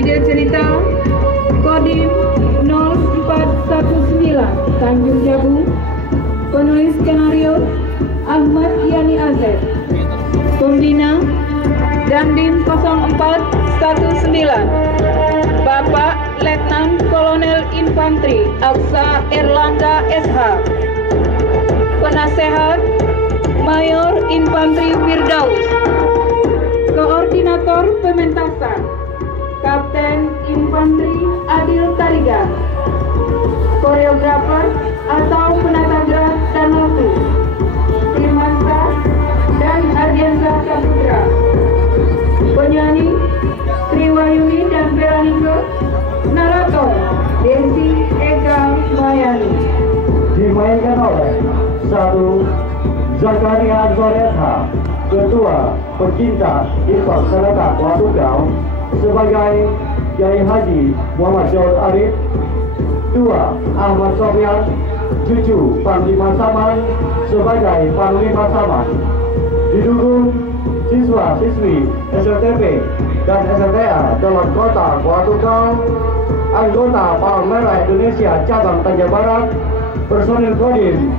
Ide cerita Kodim 0419 Tanjung Jabung. Penulis skenario Ahmad Yani Azeb. Pembina Dandim 0419 Bapak Letnan Kolonel Infantri Aksa Erlangga SH. Penasehat Mayor Infantri Firdaus. Koordinator pementasan Kapten Infantri Adil Tarigan. Koreografer atau penata gerak dan waktu Firmansa dan Ardiansa Saputra. Penyanyi Triwayuni dan Veronica. Narator Desi Eka Mayani. Dimainkan oleh 1. Zakaria Zoretha, Ketua Pecinta Infak Sedekah Watunggal sebagai Kiai Haji Muhammad Daud Arif. 2. Ahmad Sofyan, cucu Panglima Saman sebagai Panglima Saman. Didukung siswa-siswi SLTP dan SLTA dalam kota Watunggal, anggota Palang Merah Indonesia Cabang Tanjung Barat, personil Kodim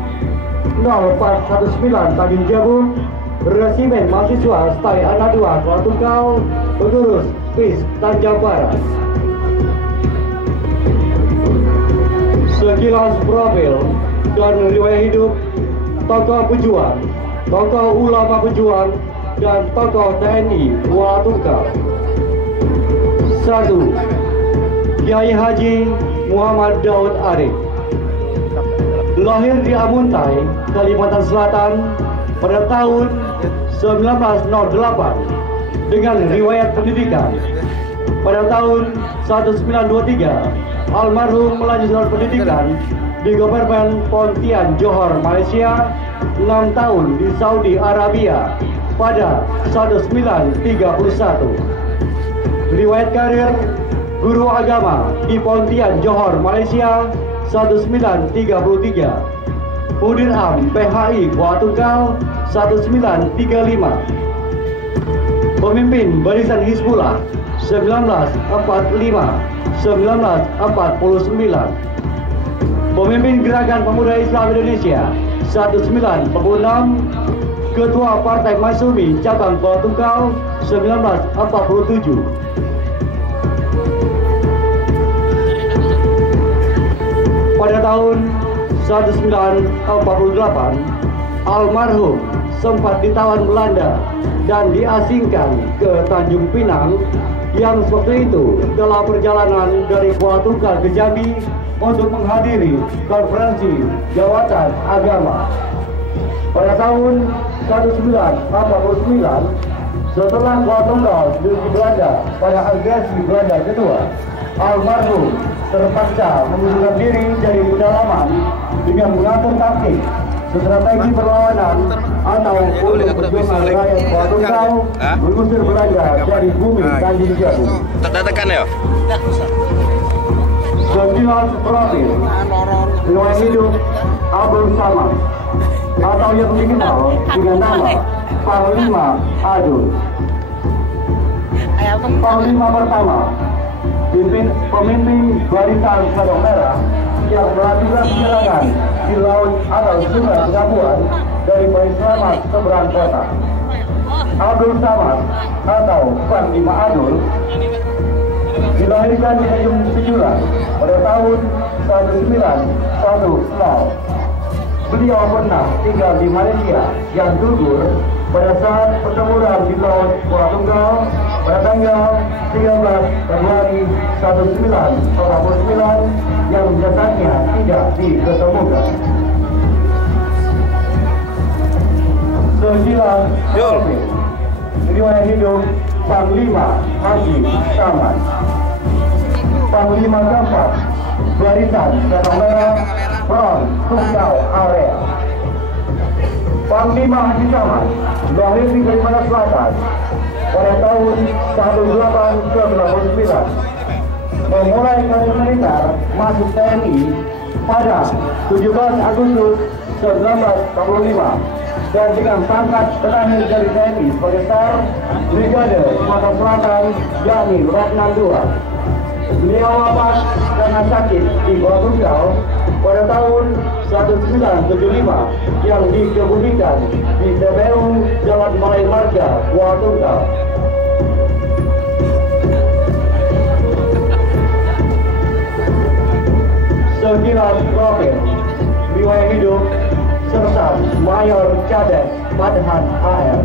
0419 Tanjung Jabung, Resimen Mahasiswa Stai Anak 2 Watunggal, pengurus PIS Tanjung Barat. Sekilas profil dan riwayat hidup tokoh pejuang, tokoh ulama pejuang, dan tokoh TNI Watunggal. 1. Kiai Haji Muhammad Daud Arif. Lahir di Amuntai, Kalimantan Selatan pada tahun 1908 dengan riwayat pendidikan. Pada tahun 1923 almarhum melanjutkan pendidikan di Government Pontian Johor, Malaysia, 6 tahun di Saudi Arabia pada 1931. Riwayat karir guru agama di Pontian Johor, Malaysia 1933. Mudir Am PHI Watunggal 1935. Pemimpin Barisan Hizbullah 1945-1949. Pemimpin Gerakan Pemuda Islam Indonesia 1946. Ketua Partai Masyumi Cabang Watunggal 1947. Pada tahun 1948 almarhum sempat ditawan Belanda dan diasingkan ke Tanjung Pinang yang waktu itu dalam perjalanan dari Watunggal ke Jambi untuk menghadiri konferensi jawatan agama. Pada tahun 1949 setelah Watunggal diduduki Belanda pada agresi Belanda kedua, almarhum terpaksa mengundurkan diri dari pedalaman dengan mengatur taktik strategi perlawanan atau untuk perjuangan rakyat Watunggal mengusir Belanda dari bumi Tanjung Jabung. Tekan ya? Sekilas profil riwayat hidup Abdul Samad atau yang dikenal dengan nama Panglima Adul. Panglima pertama, pemimpin barisan Sabang Merah yang melakukan penyerangan di laut atau sungai Pengabuan dari Bayi Selamat seberang kota. Abdul Samad atau Panglima Adul dilahirkan di Tanjung Sejuran pada tahun 1910. Beliau pernah tinggal di Malaysia yang gugur pada saat pertempuran di Laut Watunggal pada tanggal 13 Februari 1949 yang jasadnya tidak diketemukan. Sekilas profil riwayat hidup Panglima Haji Samad. Panglima keempat Barisan Sabang Merah Front Tunggal Area. Panglima Haji Samad lahir di Kalimantan Selatan pada tahun 1899. Memulai karir militer masuk TNI pada 17 Agustus 1945 dan dengan pangkat terakhir dari TNI sebagai Star Brigade Sumatera Selatan, yakni Letnan II. Beliau wafat karena sakit di Gua Tunggal pada tahun 1975 yang dikebumikan di TPU Jalan Malai Marga, Gua Tunggal. Sekilas profil riwayat hidup serta Mayor Cadet Padhan AR.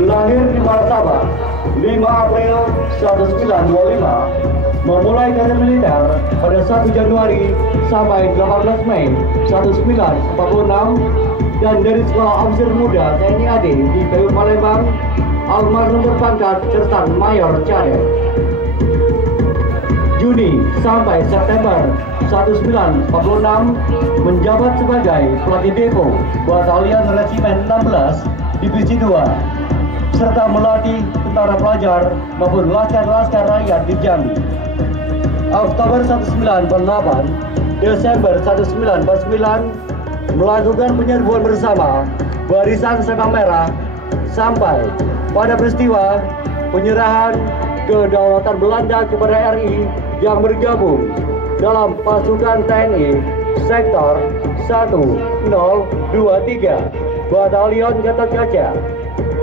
Lahir di Martabak 5 April 1925, memulai karir militer pada 1 Januari sampai 18 Mei 1946, dan dari Sekolah Offiser Muda TNI AD di PU Palembang, almarhum berpangkat Sersan Mayor Cadet. Juni sampai September 1946 menjabat sebagai pelatih depo Batalion Resimen 16 Divisi 2 serta melatih tentara pelajar maupun laskar-laskar rakyat di Jambi. Oktober 1948, Desember 1949 melakukan penyerbuan bersama Barisan Sabang Merah sampai pada peristiwa penyerahan kedaulatan Belanda kepada RI yang bergabung dalam pasukan TNI Sektor 1023 Batalion Gatot Kaca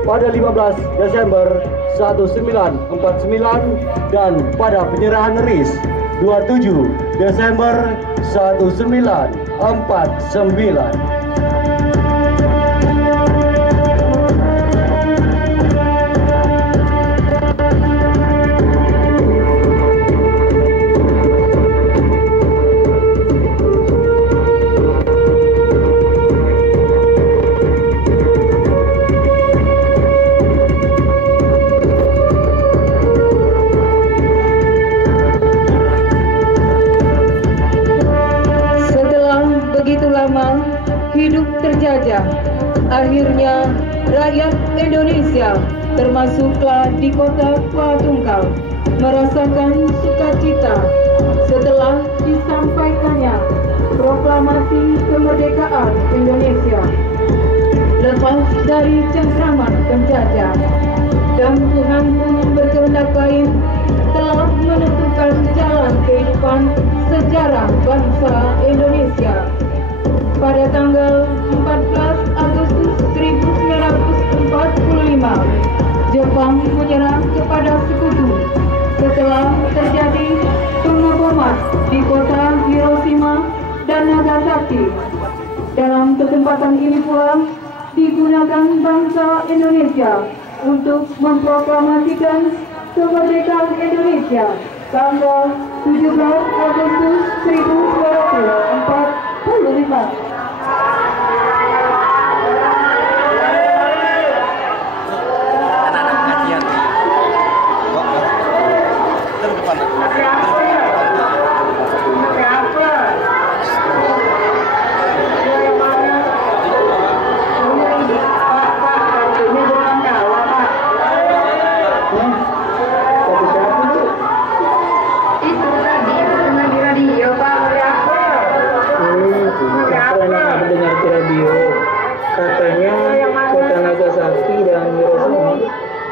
pada 15 Desember 1949 dan pada penyerahan RIS 27 Desember 1949. Hidup terjajah, akhirnya rakyat Indonesia termasuklah di kota Gua Tunggal merasakan sukacita setelah disampaikannya proklamasi kemerdekaan Indonesia. Lepas dari cengkraman penjajah, dan Tuhan pun berkehendak baik telah menentukan jalan kehidupan sejarah bangsa Indonesia. Pada tanggal 14 Agustus 1945, Jepang menyerang kepada Sekutu setelah terjadi pengeboman di kota Hiroshima dan Nagasaki. Dalam kesempatan ini pula digunakan bangsa Indonesia untuk memproklamasikan kemerdekaan Indonesia tanggal 17 Agustus 1945.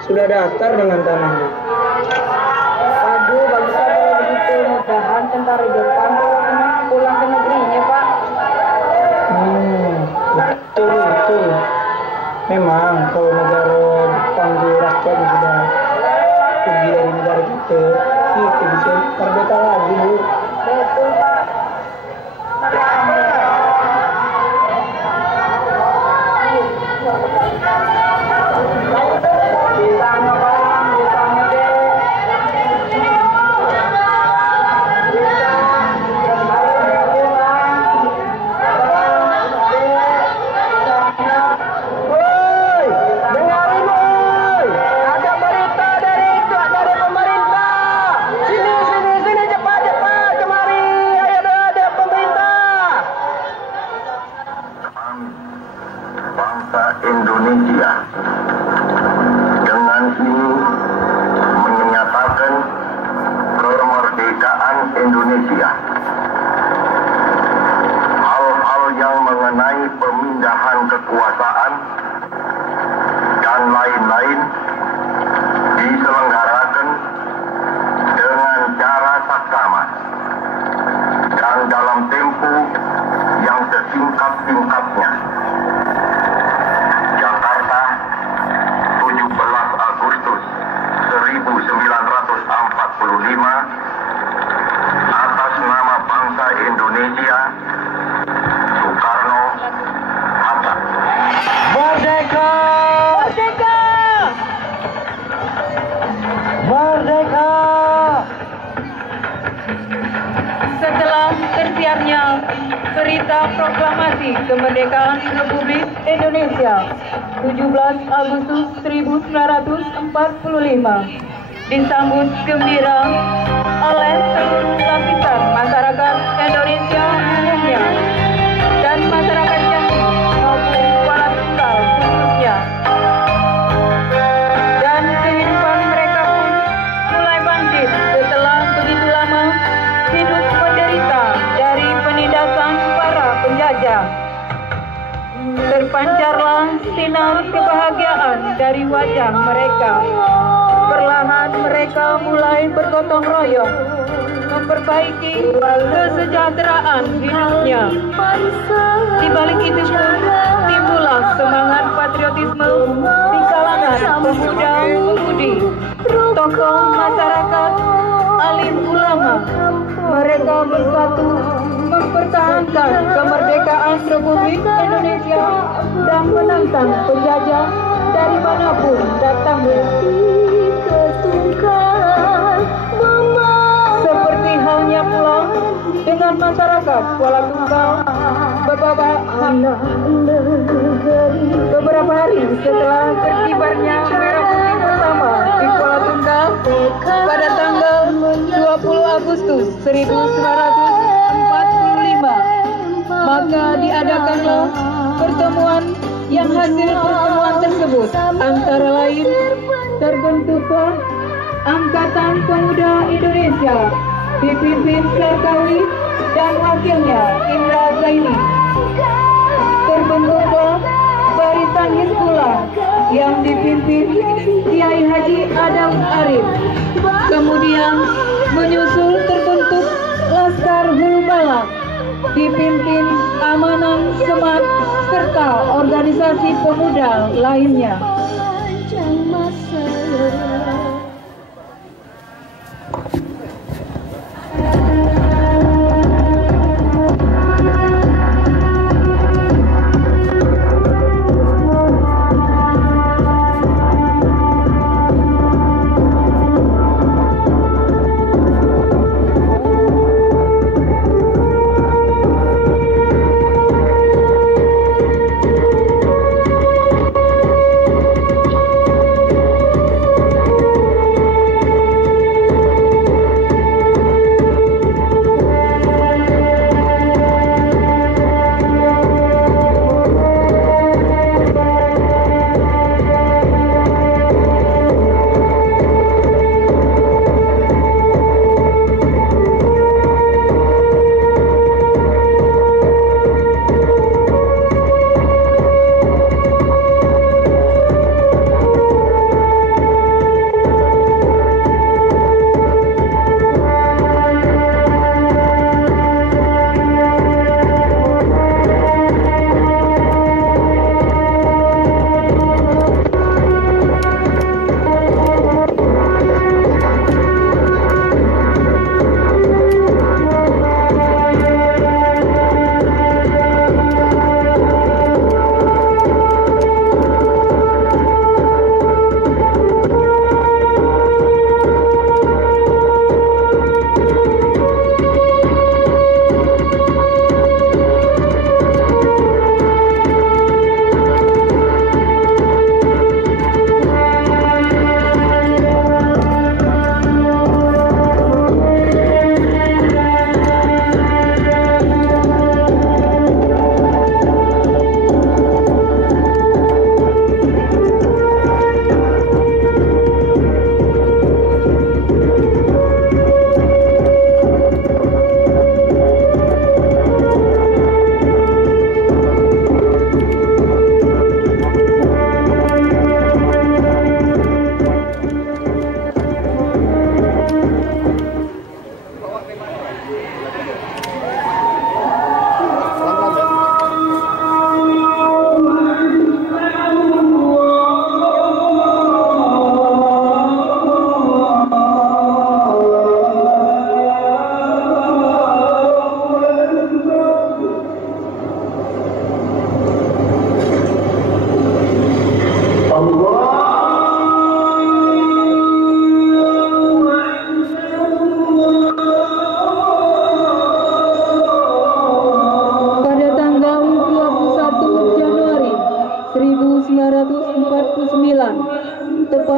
Sudah daftar dengan tanahnya. Aduh, bagus kalau begitu. Mudahan tentara Jepang pulang ke negerinya, Pak. Betul. Memang kalau negara Jepang di rakyat sudah pergi dari negara kita bisa merdeka lagi, Bu. Betul, Pak. Indonesia dengan ini menyatakan kemerdekaan Indonesia. Hal-hal kekuasaan, dan lain-lain diselenggarakan dengan cara saksama dan dalam tempo yang sesingkat-singkatnya. Jakarta, 17 Agustus 1945, atas nama bangsa Indonesia, Soekarno Hatta. Merdeka! Merdeka! Merdeka! Setelah tersiarnya berita proklamasi kemerdekaan Republik Indonesia 17 Agustus 1945 disambut gembira oleh seluruh lapisan masyarakat Indonesia umumnya dan masyarakat Jambi maupun Kuala Tunggal khususnya. Dan kehidupan mereka pun mulai bangkit setelah begitu lama hidup menderita dari penindasan para penjajah. Terpancarlah sinar kebahagiaan dari wajah mereka. Perlahan mereka mulai bergotong royong memperbaiki kesejahteraan hidupnya. Di balik itu pun timbullah semangat patriotisme di kalangan pemuda-pemudi, tokoh masyarakat, alim ulama. Mereka bersatu mempertahankan kemerdekaan Republik Indonesia dan menentang penjajah dari manapun datangnya. Seperti halnya pula dengan masyarakat Kuala Tunggal, beberapa hari setelah terkibarnya merah putih pertama di Kuala Tunggal pada tanggal 20 Agustus 1945, maka diadakanlah pertemuan yang hasil pertemuan tersebut antara lain terbentuklah Angkatan Pemuda Indonesia dipimpin Sarkawi dan wakilnya Indra Zaini. Terbentuklah Barisan Hizbullah yang dipimpin Kiai Haji Adam Arif. Kemudian menyusul terbentuk Laskar Hulbalak dipimpin Amanan Semar serta organisasi pemuda lainnya.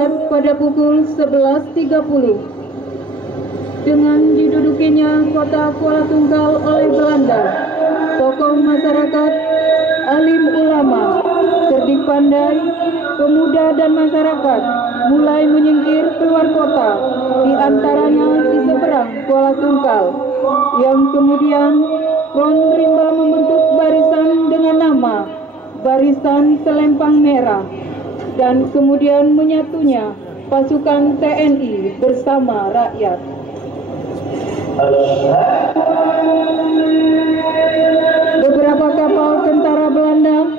tepat pada pukul 11.30 dengan didudukinya kota Kuala Tunggal oleh Belanda. Tokoh masyarakat, alim ulama, cerdik pandai, pemuda dan masyarakat mulai menyingkir keluar kota, di antaranya di seberang Kuala Tunggal, yang kemudian front rimba membentuk barisan dengan nama Barisan Selempang Merah, dan kemudian menyatunya pasukan TNI bersama rakyat. Beberapa kapal tentara Belanda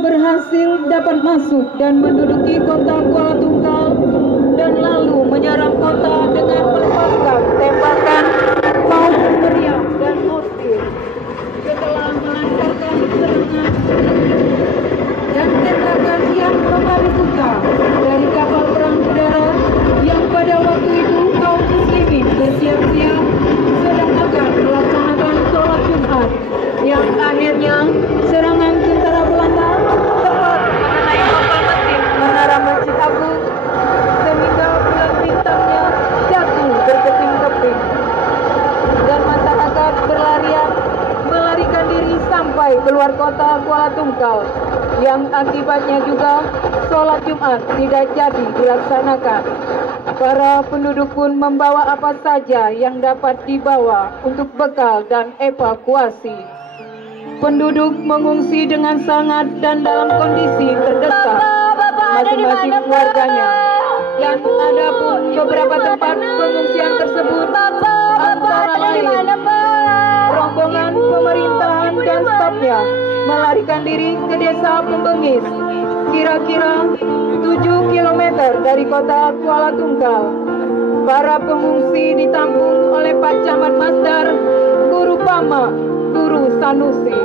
berhasil dapat masuk dan menduduki kota Kuala Tunggal dan lalu menyerang kota dengan melepaskan tembakan maupun meriam dan mortir. Setelah melancarkan serangan dan tembakan yang memalukan dari kapal perang udara yang pada waktu itu kaum muslimin bersiap-siap sedang akan melaksanakan sholat Jumat, yang akhirnya serangan tentara Belanda tepat mengenai kapal mesin menara Masjid Agung sehingga bulan bintangnya jatuh berkeping-keping dan masyarakat melarikan diri sampai keluar kota Kuala Tunggal, yang akibatnya juga sholat Jumat tidak jadi dilaksanakan. Para penduduk pun membawa apa saja yang dapat dibawa untuk bekal dan evakuasi. Penduduk mengungsi dengan sangat dan dalam kondisi terdesak masing-masing keluarganya. Dan ada pun beberapa tempat pengungsian tersebut antara lain rombongan pemerintahan dan stafnya melarikan diri ke desa Pembengis, kira-kira 7 km dari kota Kuala Tunggal. Para pengungsi ditampung oleh Pak Camat Masdar, Guru Pama, Guru Sanusi.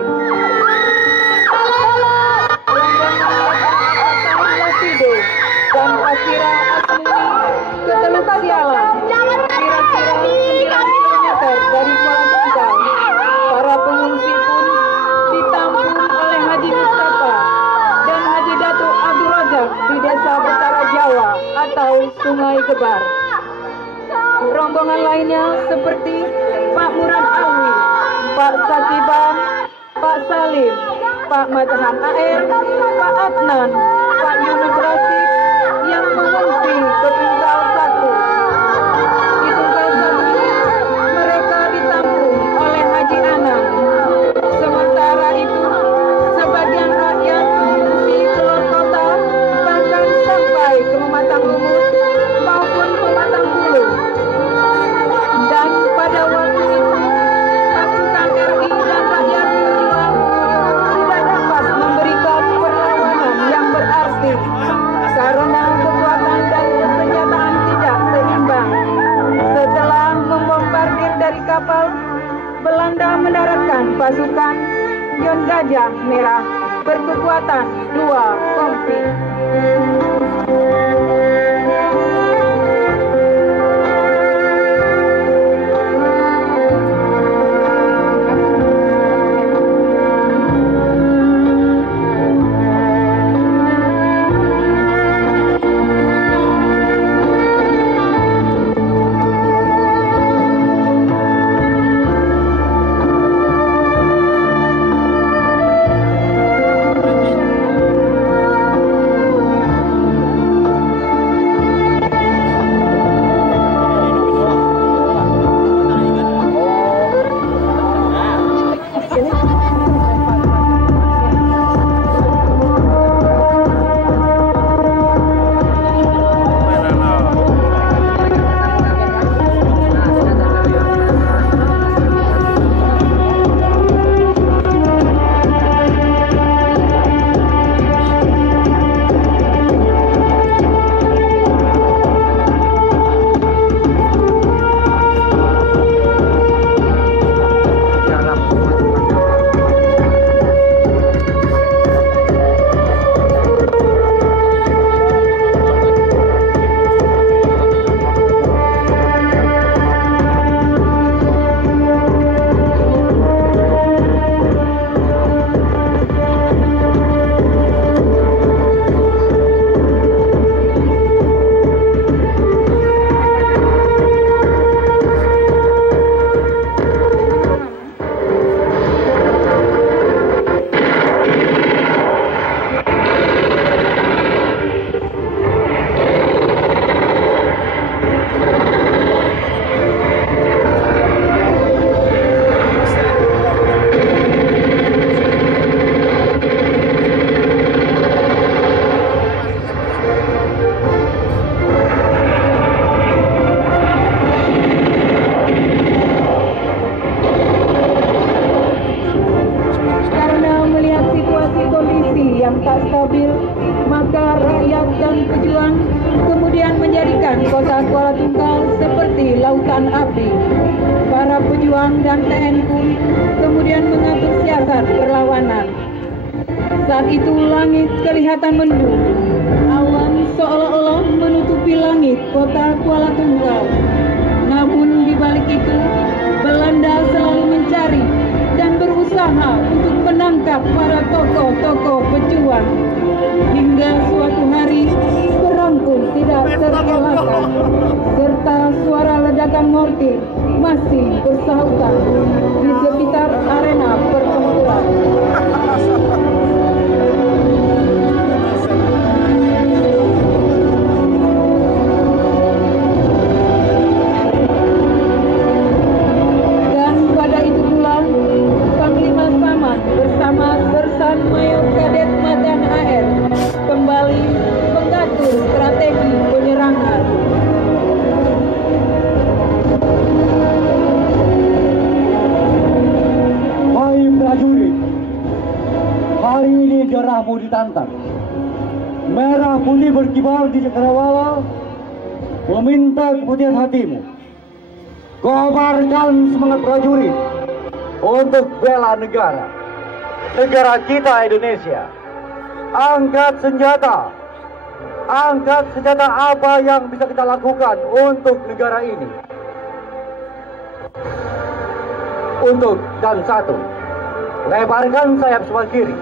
Dan Asira Asmuni ke Teluk Sialang, kira-kira 9 km dari Kuala Tunggal. Para pengungsi pun ditampung oleh Haji Mustafa dan Haji Datuk Abdul Razak di desa Betara Jawa atau Sungai Gebar. Rombongan lainnya seperti Pak Murad Alwi, Pak Sakiban, Pak Salim, Pak Matahan AR, Pak Adnan, Pak Yunus Rasid yang mengungsi ke Tunggal 1. Di Tunggal 1 mereka ditampung oleh Haji Anang. Sementara itu sebagian rakyat mengungsi keluar kota, bahkan sampai ke Pematang Lumut maupun Pematang Bulu. Dan pada waktu itu pasukan RI dan rakyat berjuang tidak dapat memberikan perlawanan yang berarti karena kekuatan dan kesenjataan tidak seimbang. Setelah membombardir dari kapal, Belanda mendaratkan pasukan Yon Gajah Merah berkekuatan 2 kompi. kota Kuala Tunggal seperti lautan api. Para pejuang dan TNI pun kemudian mengatur siasat perlawanan. Saat itu langit kelihatan mendung. Awan seolah-olah menutupi langit kota Kuala Tunggal. Namun di balik itu, Belanda selalu mencari dan berusaha untuk menangkap para tokoh-tokoh pejuang. Hingga suatu hari, perang pun tidak terelakkan, serta suara ledakan mortir masih bersahutan di sekitar arena pertempuran. Dan pada itu pula, Panglima Saman bersama Sersan Mayor Kadet Matan AR kembali mengatur strategi penyerangan. Hai prajurit, hari ini darahmu ditantang. Merah putih berkibar di cakrawala, meminta keputusan hatimu. Kobarkan semangat prajurit untuk bela negara, negara kita Indonesia. Angkat senjata apa yang bisa kita lakukan untuk negara ini. Untuk dan 1, lebarkan sayap sebelah kiri.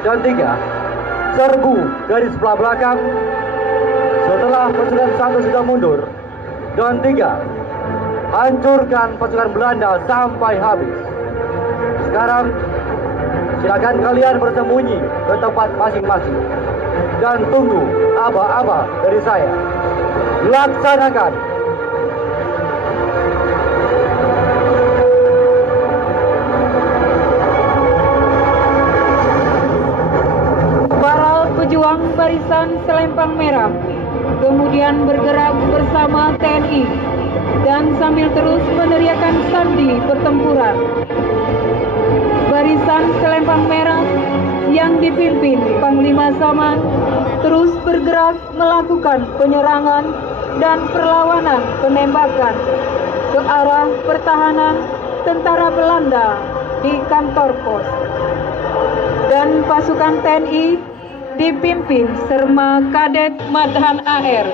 Dan 3, serbu dari sebelah belakang setelah pasukan 1 sudah mundur. Dan 3, hancurkan pasukan Belanda sampai habis. Sekarang silakan kalian bersembunyi ke tempat masing-masing dan tunggu aba-aba dari saya. Laksanakan. Para pejuang barisan selempang merah kemudian bergerak bersama TNI dan sambil terus meneriakkan sandi pertempuran. Barisan selempang merah yang dipimpin Panglima Saman terus bergerak melakukan penyerangan dan perlawanan penembakan ke arah pertahanan tentara Belanda di kantor pos. Dan pasukan TNI dipimpin Serma Kadet Madhan AR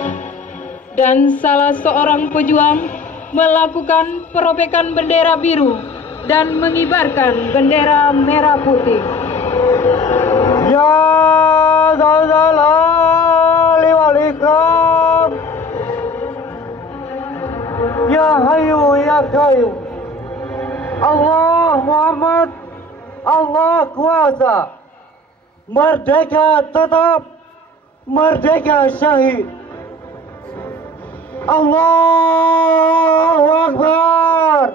dan salah seorang pejuang melakukan perobekan bendera biru dan mengibarkan bendera merah putih. Ya Zalzalali walikram, Ya Hayyu Ya Qayyum, Allah Muhammad, Allah kuasa, merdeka tetap, merdeka syahid. Allahu Akbar.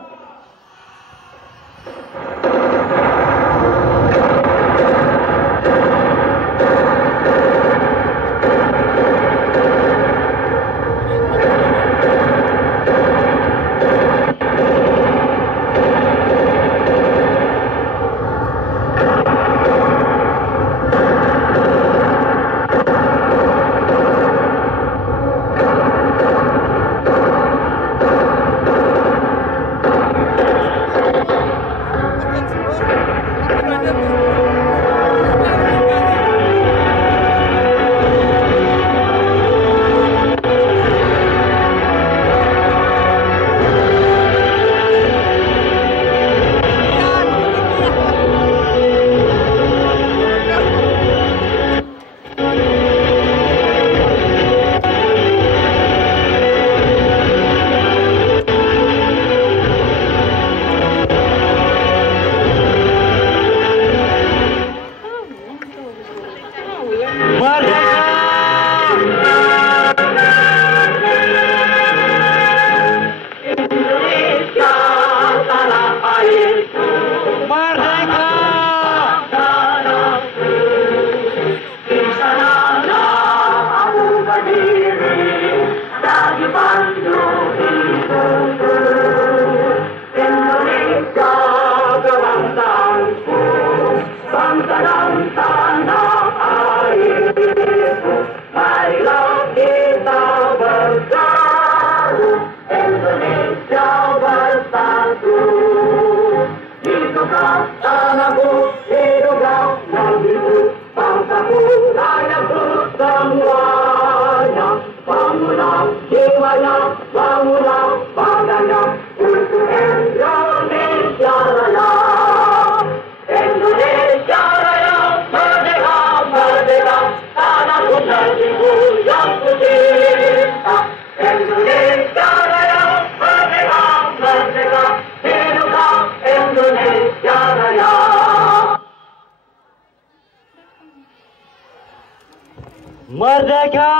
Merdeka!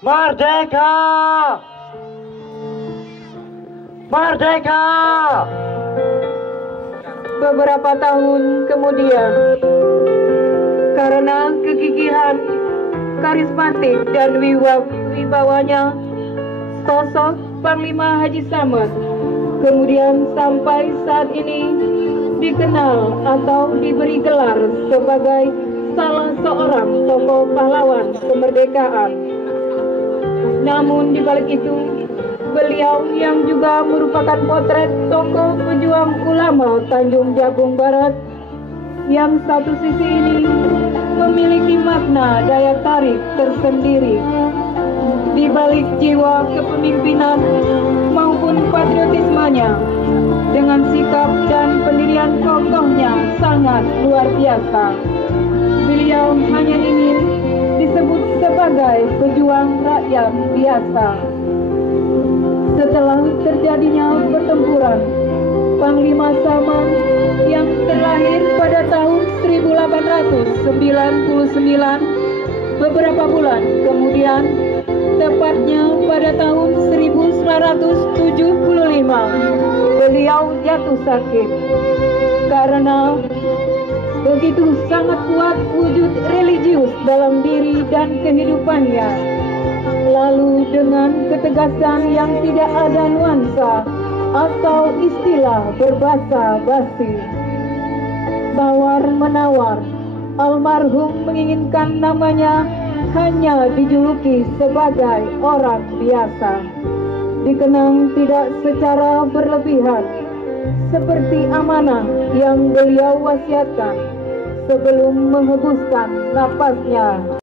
Merdeka! Merdeka! Beberapa tahun kemudian, karena kegigihan, karismatik dan wibawanya, sosok Panglima Haji Samad kemudian sampai saat ini dikenal atau diberi gelar sebagai salah seorang tokoh pahlawan kemerdekaan. Namun di balik itu, beliau yang juga merupakan potret tokoh pejuang ulama Tanjung Jabung Barat, yang satu sisi ini memiliki makna daya tarik tersendiri. Di balik jiwa kepemimpinan maupun patriotismenya, dengan sikap dan pendirian kokohnya sangat luar biasa. Beliau hanya ingin disebut sebagai pejuang rakyat biasa. Setelah terjadinya pertempuran, Panglima Samad yang terlahir pada tahun 1899, beberapa bulan kemudian, tepatnya pada tahun 1975, beliau jatuh sakit karena begitu sangat kuat wujud religius dalam diri dan kehidupannya. Lalu dengan ketegasan yang tidak ada nuansa atau istilah berbahasa basi, tawar-menawar, almarhum menginginkan namanya hanya dijuluki sebagai orang biasa, dikenang tidak secara berlebihan, seperti amanah yang beliau wasiatkan sebelum menghembuskan napasnya